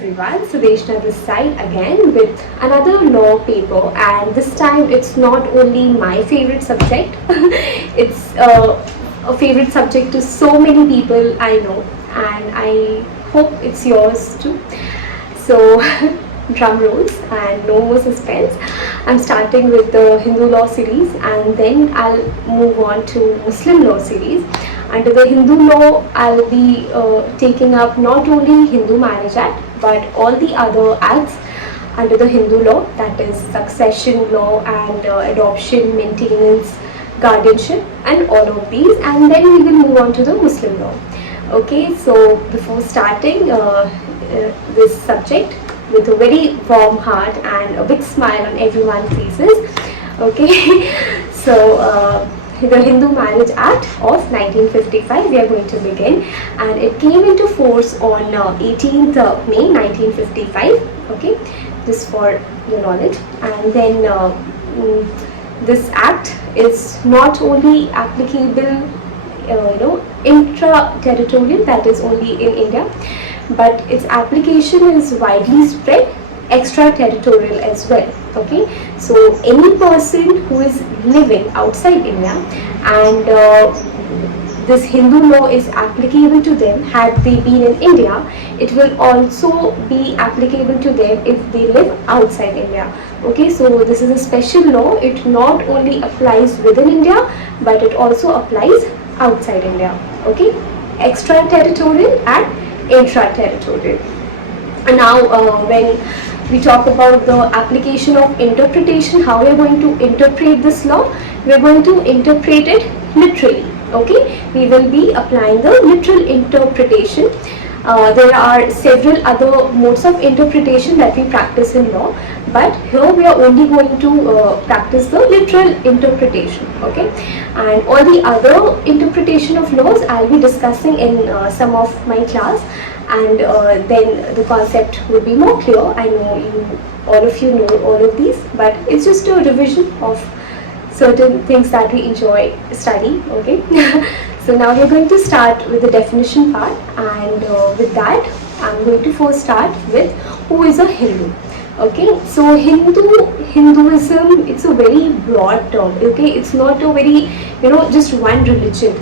everyone, Sudeshna this side again with another law paper, and this time it's not only my favorite subject, it's a favorite subject to so many people I know, and I hope it's yours too. So, drum rolls and no more suspense. I'm starting with the Hindu law series and then I'll move on to Muslim law series. Under the Hindu law, I'll be taking up not only Hindu Marriage Act but all the other acts under the Hindu law, that is succession law and adoption, maintenance, guardianship, and all of these. And then we will move on to the Muslim law. Okay, so before starting this subject with a very warm heart and a big smile on everyone's faces, okay, so the Hindu Marriage Act of 1955 we are going to begin, and it came into force on 18th May 1955, okay, just for your knowledge. And then this act is not only applicable intra-territorial, that is only in India, but its application is widely spread extra-territorial as well. Okay, so any person who is living outside India and this Hindu law is applicable to them had they been in India, it will also be applicable to them if they live outside India. Okay, so this is a special law. It not only applies within India but it also applies outside India. Okay, extra-territorial and intra-territorial. And now when we talk about the application of interpretation, how we are going to interpret this law, we are going to interpret it literally. Okay, we will be applying the literal interpretation. There are several other modes of interpretation that we practice in law, but here we are only going to practice the literal interpretation. Okay, and all the other interpretation of laws I'll be discussing in some of my class, and then the concept would be more clear. I know all of you know all of these, but it's just a revision of certain things that we enjoy studying. Okay, so now we're going to start with the definition part, and with that I'm going to first start with who is a Hindu. Okay, so Hinduism, it's a very broad term. Okay, it's not a very just one religion.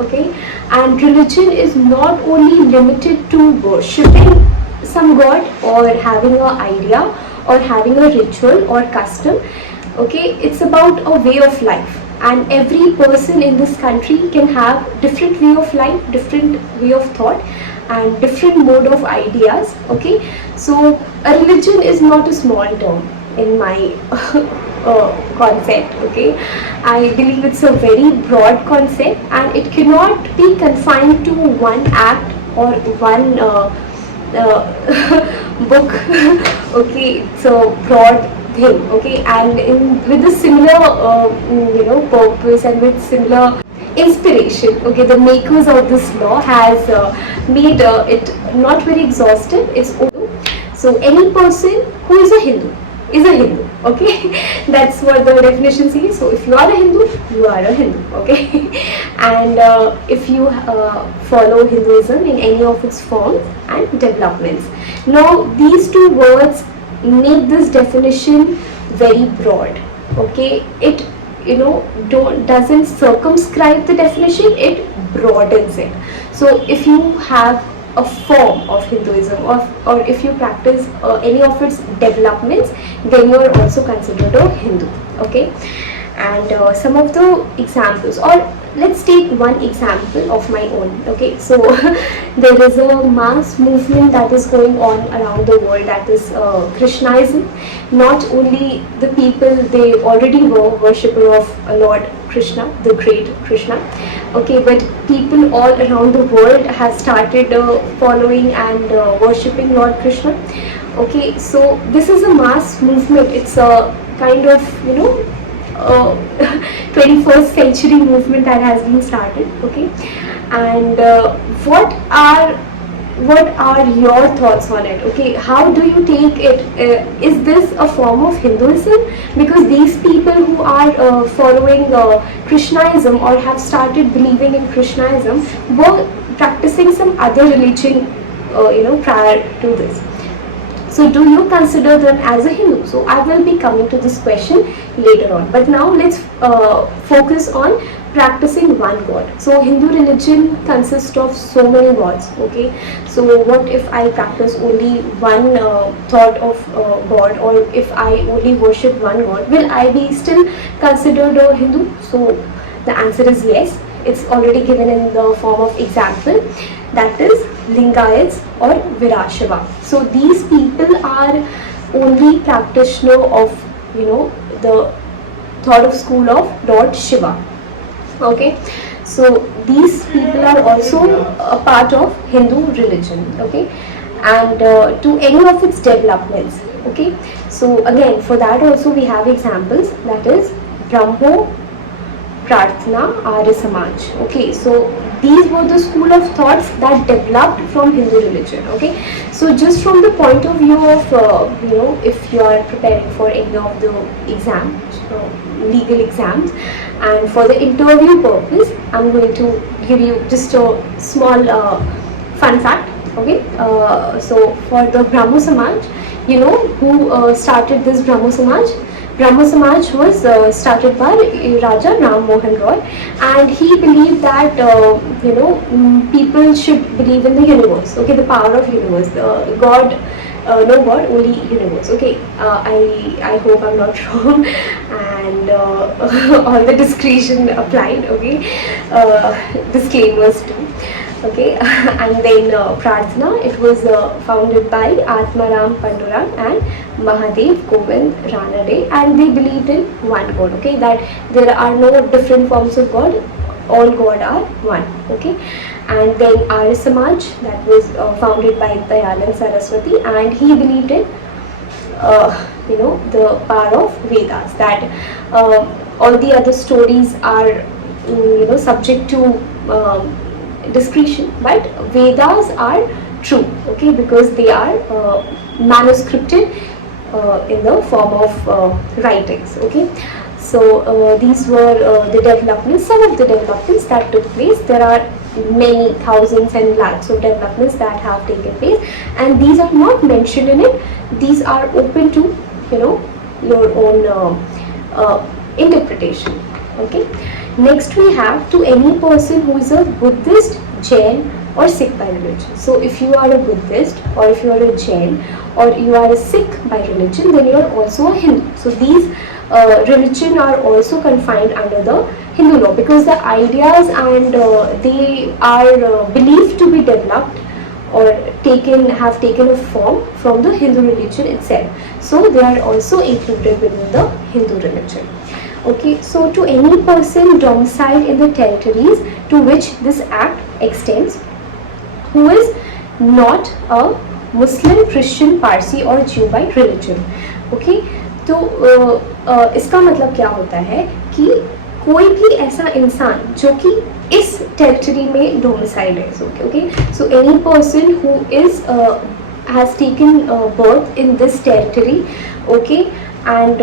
Okay, and religion is not only limited to worshipping some god or having an idea or having a ritual or custom. Okay, it's about a way of life, and every person in this country can have different way of life, different way of thought, and different mode of ideas. Okay, so a religion is not a small term in my concept. Okay, I believe it's a very broad concept and it cannot be confined to one act or one book. Okay, it's a broad thing. Okay, and with a similar purpose and with similar inspiration, okay, the makers of this law has made it not very exhaustive. It's so any person who is a Hindu is a Hindu. Okay, that's what the definition says. So if you are a Hindu, you are a Hindu. Okay, and if you follow Hinduism in any of its forms and developments. Now these two words make this definition very broad. Okay, it doesn't circumscribe the definition, it broadens it. So if you have a form of Hinduism or if you practice any of its developments, then you are also considered a Hindu. Okay, and some of the examples, or let's take one example of my own. Okay, so there is a mass movement that is going on around the world, that is Krishnaism. Not only the people, they already were worshipper of Lord Krishna, the great Krishna. Okay, but people all around the world have started following and worshipping Lord Krishna. Okay, so this is a mass movement. It's a kind of 21st century movement that has been started. Okay, and what are your thoughts on it? Okay, how do you take it? Is this a form of Hinduism? Because these people who are following Krishnaism or have started believing in Krishnaism were practicing some other religion prior to this. So do you consider them as a Hindu? So I will be coming to this question later on. But now let's focus on practicing one God. So Hindu religion consists of so many gods. Okay. So what if I practice only one thought of God, or if I only worship one God? Will I be still considered a Hindu? So the answer is yes. It's already given in the form of example. That is Lingayats or Virashava. So these people are only practitioner of the thought of school of Lord Shiva. Okay, so these people are also a part of Hindu religion. Okay, and to any of its developments. Okay, so again for that also we have examples, that is Brahmo Prarthana, Arya Samaj. Okay, so these were the school of thoughts that developed from Hindu religion. Okay, so just from the point of view of if you are preparing for any of the exams, legal exams, and for the interview purpose, I'm going to give you just a small fun fact. Okay, so for the Brahmo Samaj, who started this Brahmo Samaj? Brahmo Samaj was started by Raja Ram Mohan Roy, and he believed that people should believe in the universe. Okay, the power of universe, the God, no God, only universe. Okay, I hope I'm not wrong, and all the discretion applied. Okay, disclaimers too. Okay, and then Prarthana, it was founded by Atmaram Pandurang and Mahadev Govind Ranade, and they believed in one God. Okay, that there are no different forms of God, all God are one. Okay, and then Arya Samaj, that was founded by Dayalan Saraswati, and he believed in the power of Vedas, that all the other stories are subject to discretion, but Vedas are true. Okay, because they are manuscripted in the form of writings. Okay, so these were the developments, some of the developments that took place. There are many thousands and lakhs of developments that have taken place, and these are not mentioned in it. These are open to your own interpretation. Okay, next we have to any person who is a Buddhist, Jain or Sikh by religion. So if you are a Buddhist, or if you are a Jain, or you are a Sikh by religion, then you are also a Hindu. So these religion are also confined under the Hindu law, because the ideas and they are believed to be developed or have taken a form from the Hindu religion itself. So they are also included within the Hindu religion. Okay, so to any person domiciled in the territories to which this act extends, who is not a Muslim, Christian, Parsi or Jew by religion. Okay, तो इसका मतलब क्या होता है कि कोई भी ऐसा इंसान जो कि इस टेरिटरी में डोमिसाइल है. Okay, so any person who is has taken birth in this territory, okay, and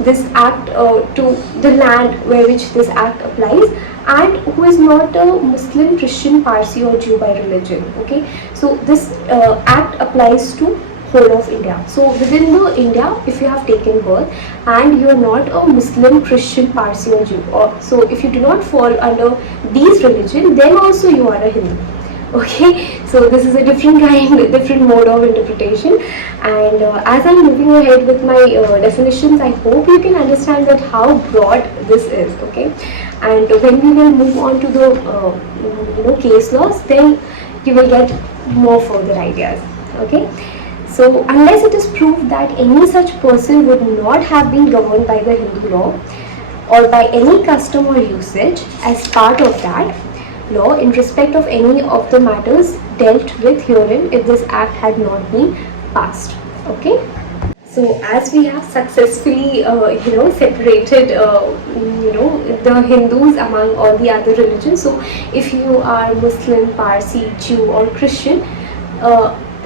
this act to the land where which this act applies, and who is not a Muslim, Christian, Parsi or Jew by religion. Okay, so this act applies to whole of India. So within the India, if you have taken birth and you are not a Muslim, Christian, Parsi or Jew, or so if you do not fall under these religion, then also you are a Hindu. Okay, so this is a different different mode of interpretation, and as I'm moving ahead with my definitions, I hope you can understand that how broad this is. Okay, and when we will move on to the case laws, then you will get more further ideas. Okay, so unless it is proved that any such person would not have been governed by the Hindu law or by any custom or usage as part of that law in respect of any of the matters dealt with herein, if this act had not been passed. Okay, so as we have successfully separated the Hindus among all the other religions. So if you are Muslim, Parsi, Jew or Christian,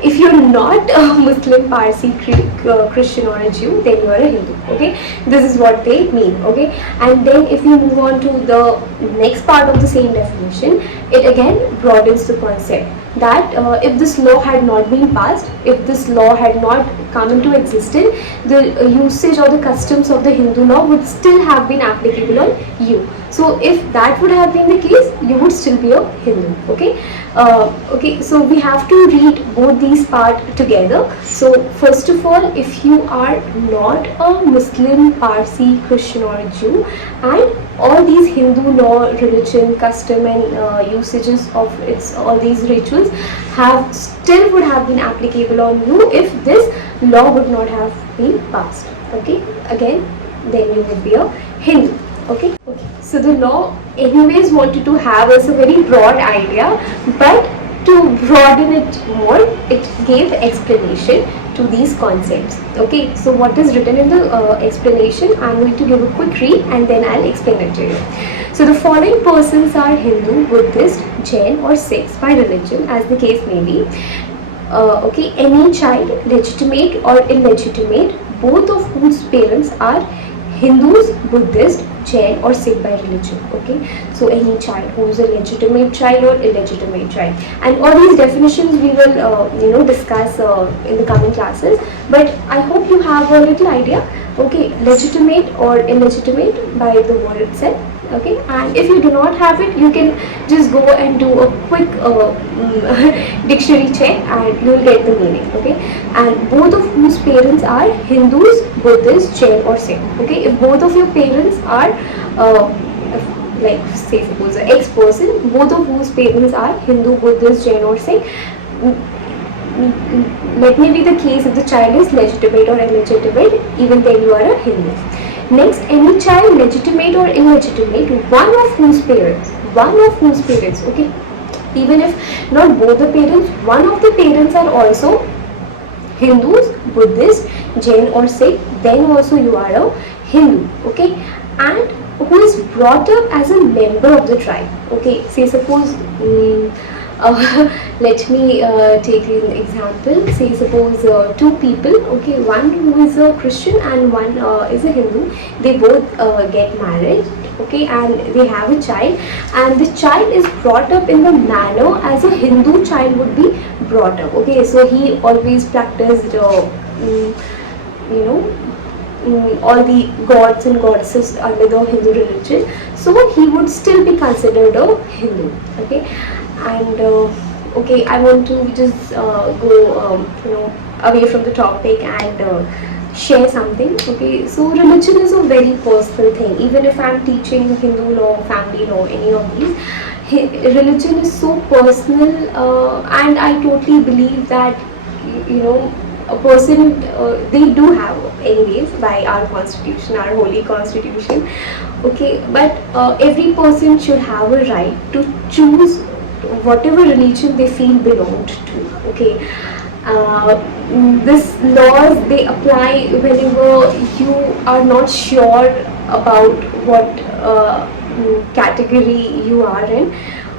if you're not a Muslim, Parsi, Christian or a Jew, then you are a Hindu. Okay, this is what they mean. Okay, and then if we move on to the next part of the same definition, it again broadens the concept. that if this law had not been passed, if this law had not come into existence, the usage or the customs of the Hindu law would still have been applicable on you. So if that would have been the case, you would still be a Hindu. Okay. Okay, so we have to read both these parts together. So first of all, if you are not a Muslim, Parsi, Christian or Jew, and all these Hindu law, religion, custom and usages of its all these rituals have still would have been applicable on you if this law would not have been passed. Okay, again, then you would be a Hindu. Okay. So the law anyways wanted to have as a very broad idea, but to broaden it more, it gave explanation to these concepts. Okay, so what is written in the explanation, I'm going to give a quick read and then I'll explain it to you. So the following persons are Hindu, Buddhist, Jain or Sikhs by religion, as the case may be. Okay, any child, legitimate or illegitimate, both of whose parents are Hindus, Buddhist, Jain or Sikh by religion. Okay, so any child who is a legitimate child or illegitimate child, and all these definitions we will discuss in the coming classes, but I hope you have a little idea. Okay, legitimate or illegitimate by the word itself. Okay, and if you do not have it, you can just go and do a quick dictionary check and you will get the meaning. Okay, and both of whose parents are Hindus, Buddhists, Jain or Sikh. Okay, if both of your parents are like say suppose an X person, both of whose parents are Hindu, Buddhist, Jain or Sikh, let me be the case if the child is legitimate or illegitimate, even then you are a Hindu. Next, any child, legitimate or illegitimate, one of whose parents, okay, even if not both the parents, one of the parents are also Hindus, Buddhists, Jain or Sikh, then also you are a Hindu. Okay, and who is brought up as a member of the tribe. Okay, say suppose let me take an example. Say suppose two people, okay, one who is a Christian and one is a Hindu, they both get married, okay, and they have a child, and the child is brought up in the manner as a Hindu child would be brought up. Okay, so he always practiced all the gods and goddesses under the Hindu religion, so he would still be considered a Hindu. Okay, and okay, I want to just go away from the topic and share something. Okay, so religion is a very personal thing. Even if I'm teaching Hindu law, family law, any of these, religion is so personal, and I totally believe that a person, they do have anyways by our constitution, our holy constitution. Okay, but every person should have a right to choose whatever religion they feel belonged to. Okay, this laws, they apply whenever you are not sure about what category you are in.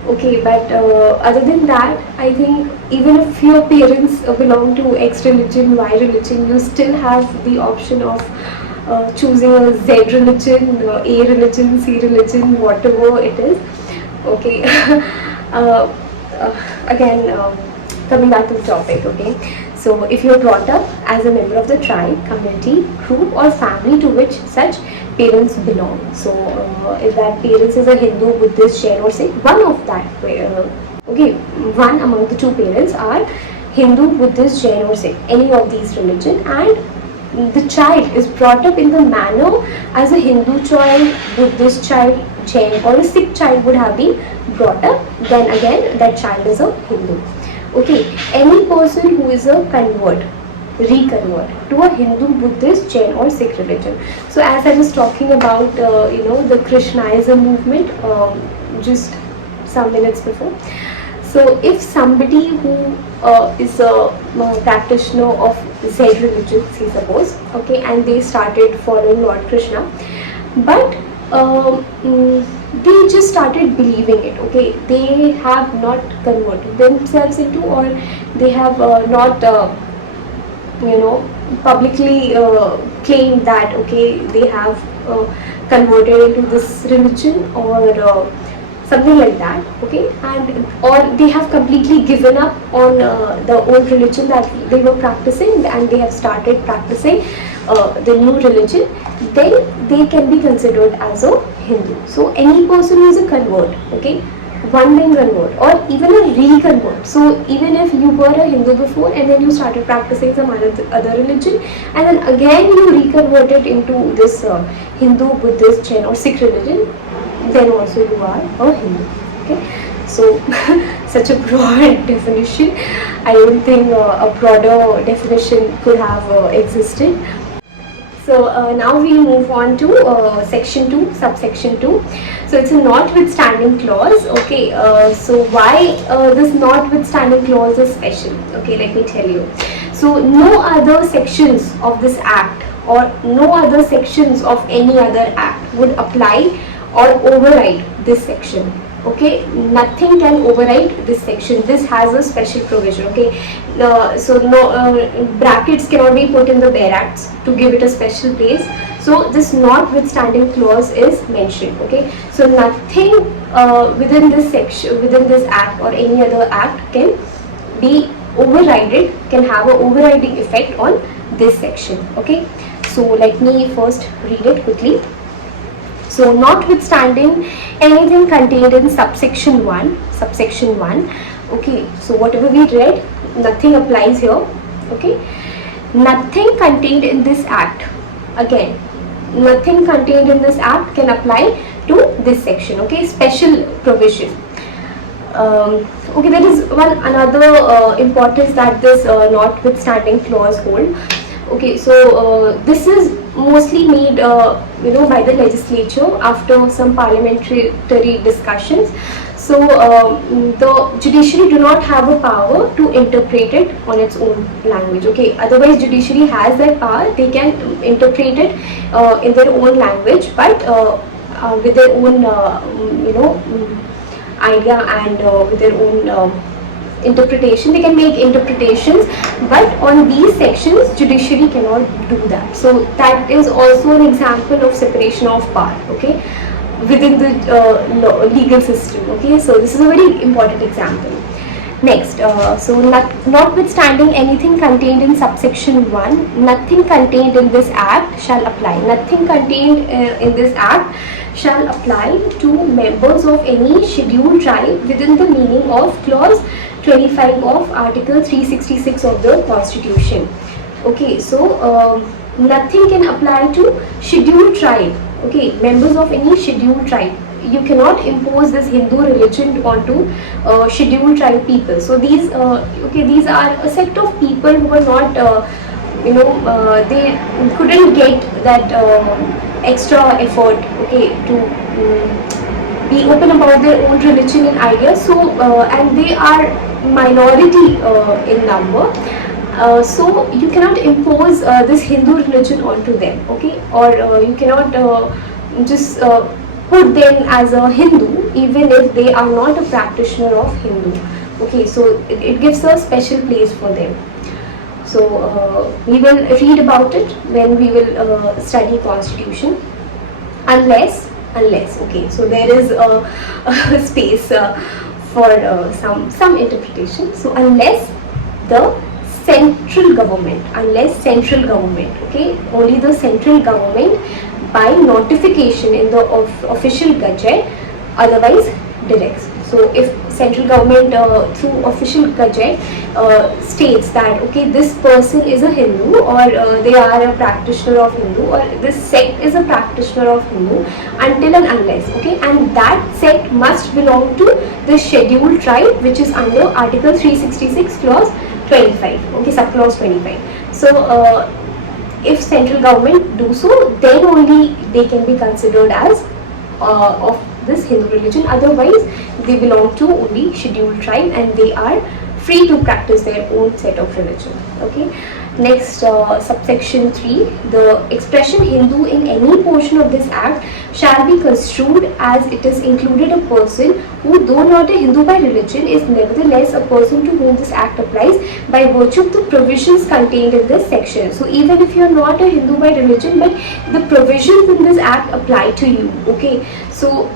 Okay, but other than that, I think even if your parents belong to X religion, Y religion, you still have the option of choosing a Z religion, A religion, C religion, whatever it is. Okay, again, coming back to the topic. Okay, so if you're brought up as a member of the tribe, community, group or family to which such parents belong, so if that parents is a Hindu, Buddhist, Jain or Sikh, one of that okay, one among the two parents are Hindu, Buddhist, Jain or Sikh, any of these religion, and the child is brought up in the manner as a Hindu child, Buddhist child, Jain or a Sikh child would have been brought up, then again that child is a Hindu. Okay, any person who is a reconvert to a Hindu, Buddhist, Jain or Sikh religion. So as I was talking about the Krishnaism movement just some minutes before. So if somebody who is a practitioner of Zen religion, say suppose, okay, and they started following Lord Krishna, but they just started believing it. Okay, they have not converted themselves into, or they have not publicly claimed that okay, they have converted into this religion, or something like that, okay, and or they have completely given up on the old religion that they were practicing and they have started practicing the new religion, then they can be considered as a Hindu. So any person who is a convert, okay, one time convert or even a reconvert. So even if you were a Hindu before and then you started practicing some other religion and then again you reconverted into this Hindu, Buddhist, Jain or Sikh religion, then also you are a Hindu. Okay, so such a broad definition. I don't think a broader definition could have existed. So now we move on to section 2, subsection 2. So it's a notwithstanding clause. Okay, so why this notwithstanding clause is special? Okay, let me tell you. So no other sections of this act or no other sections of any other act would apply or override this section. Okay, nothing can override this section. This has a special provision. Okay, so no brackets cannot be put in the bare acts to give it a special place. So this notwithstanding clause is mentioned. Okay, so nothing within this section, within this act or any other act can be overridden, can have an overriding effect on this section. Okay, so let me first read it quickly. So notwithstanding anything contained in subsection 1, okay, so whatever we read, nothing applies here, okay, nothing contained in this act, again, nothing contained in this act can apply to this section, okay, special provision. Okay, there is another importance that this notwithstanding clause hold. Okay, so this is mostly made by the legislature after some parliamentary discussions. So the judiciary do not have a power to interpret it on its own language. Okay, otherwise judiciary has that power. They can interpret it in their own language, but with their own idea and with their own interpretation. They can make interpretations, but on these sections judiciary cannot do that. So that is also an example of separation of power, okay, within the legal system. Okay, so this is a very important example. Next, so notwithstanding anything contained in subsection 1, nothing contained in this act shall apply. Nothing contained in this act shall apply to members of any scheduled tribe within the meaning of clause 25 of Article 366 of the Constitution. Okay, so nothing can apply to scheduled tribe. Okay, members of any scheduled tribe. You cannot impose this Hindu religion onto scheduled tribe people. So these these are a set of people who are not they couldn't get that extra effort, okay, to be open about their own religion and ideas. So and they are minority in number. So you cannot impose this Hindu religion onto them, okay, or you cannot just put them as a Hindu even if they are not a practitioner of Hindu. Okay, so it gives a special place for them. So we will read about it when we will study Constitution. Unless, okay, so there is a space for some interpretation. So unless the central government, okay, only the central government by notification in the official gazette otherwise directs. So if central government through official gazette states that okay, this person is a Hindu or they are a practitioner of Hindu or this sect is a practitioner of Hindu, until and unless, okay, and that sect must belong to the scheduled tribe which is under Article 366 clause 25, okay, subclause 25. So if central government do so, then only they can be considered as of this Hindu religion. Otherwise they belong to only scheduled tribe and they are free to practice their own set of religion. Okay, Next, subsection 3, the expression Hindu in any portion of this act shall be construed as it is included a person who, though not a Hindu by religion, is nevertheless a person to whom this act applies by virtue of the provisions contained in this section. So even if you are not a Hindu by religion, but the provisions in this act apply to you. Okay, so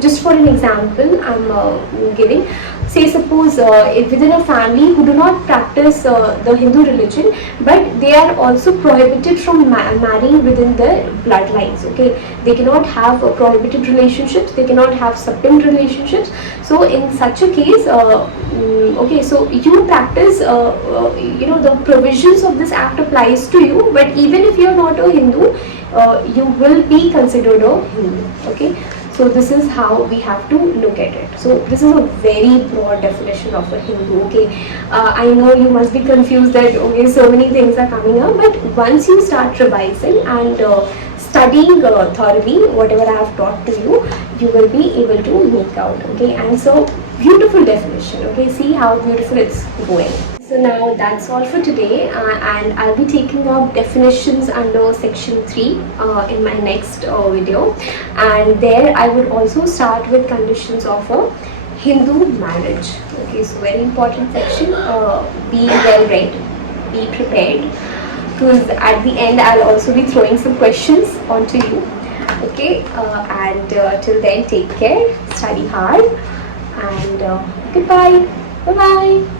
just for an example, I'm giving. Say suppose within a family who do not practice the Hindu religion, but they are also prohibited from marrying within their bloodlines. Okay, they cannot have prohibited relationships, they cannot have subtimed relationships. So in such a case, okay, so you practice, the provisions of this act applies to you, but even if you are not a Hindu, you will be considered a Hindu. Okay, so this is how we have to look at it. So this is a very broad definition of a Hindu. Okay, I know you must be confused that okay, so many things are coming up, but once you start revising and studying thoroughly whatever I have taught to you, you will be able to make out. Okay, and so beautiful definition. Okay, see how beautiful it's going. So now that's all for today, and I'll be taking up definitions under section 3 in my next video, and there I would also start with conditions of a Hindu marriage. Okay, so very important section. Be well read, be prepared, because at the end I'll also be throwing some questions onto you. Okay, and till then, take care, study hard, and goodbye. Bye bye.